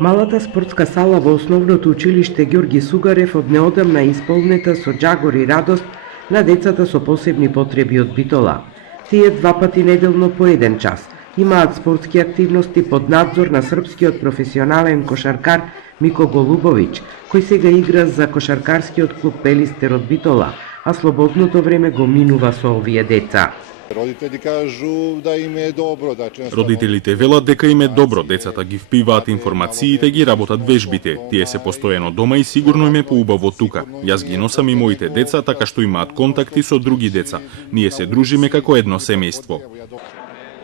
Малата спортска сала во основното училиште Ѓорги Сугарев од неодамна е исполнета со џагор и радост на децата со посебни потреби од Битола. Тие 2 пати неделно по 1 час имаат спортски активности под надзор на српскиот професионален кошаркар Мико Голубовиќ, кој сега игра за кошаркарскиот клуб Пелистер од Битола, а слободното време го минува со овие деца. Родители кажу да им е добро, Родителите велат дека им е добро, децата ги впиваат информациите, ги работат вежбите. Тие се постојано дома и сигурно им е поубаво тука. Јас ги носам и моите деца, така што имаат контакти со други деца. Ние се дружиме како едно семејство.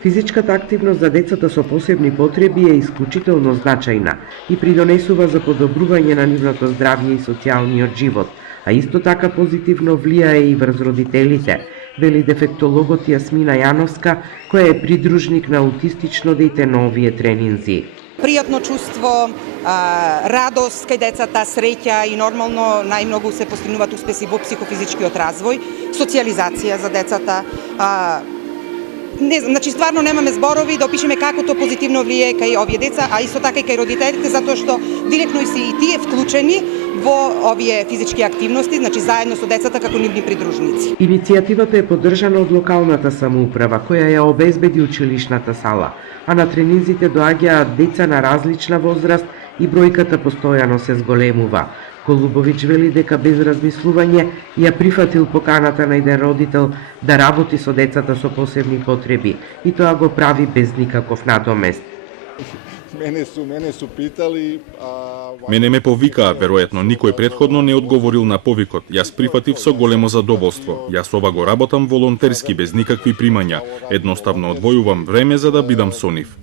Физичката активност за децата со посебни потреби е исклучително значајна и придонесува за подобрување на нивното здравје и социјалниот живот, а исто така позитивно влијае и врз родителите, вели дефектологот Јасмина Јановска, која е придружник на аутистично дете на овие тренинзи. Пријатно чувство, радост кај децата, среќа и нормално најмногу се постигнуваат успеси во психофизичкиот развој, социјализација за децата. Значи, стварно немаме зборови да опишеме како то позитивно влијае кај овие деца, а исто така и кај родителите, затоа што директно се и тие вклучени во овие физички активности, значи заедно со децата како нивни придружници. Иницијативата е поддржана од локалната самоуправа, која ја обезбеди училишната сала, а на тренинзите доаѓаат деца на различна возраст и бројката постојано се зголемува. Голубовиќ вели дека без размислување ја прифатил поканата на еден родител да работи со децата со посебни потреби и тоа го прави без никаков надомест. Мене су питали... Мене ме повикаа, веројатно никој претходно не одговорил на повикот. Јас прифатив со големо задоволство. Јас ова го работам волонтерски без никакви примања. Едноставно одвојувам време за да бидам со нив.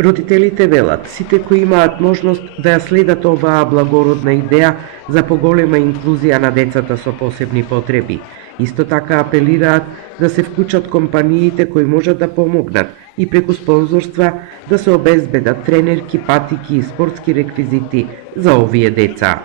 Родителите велат, сите кои имаат можност да ја следат оваа благородна идеја за поголема инклузија на децата со посебни потреби. Исто така апелираат да се вклучат компаниите кои можат да помогнат и преку спонзорства да се обезбедат тренерки, патики и спортски реквизити за овие деца.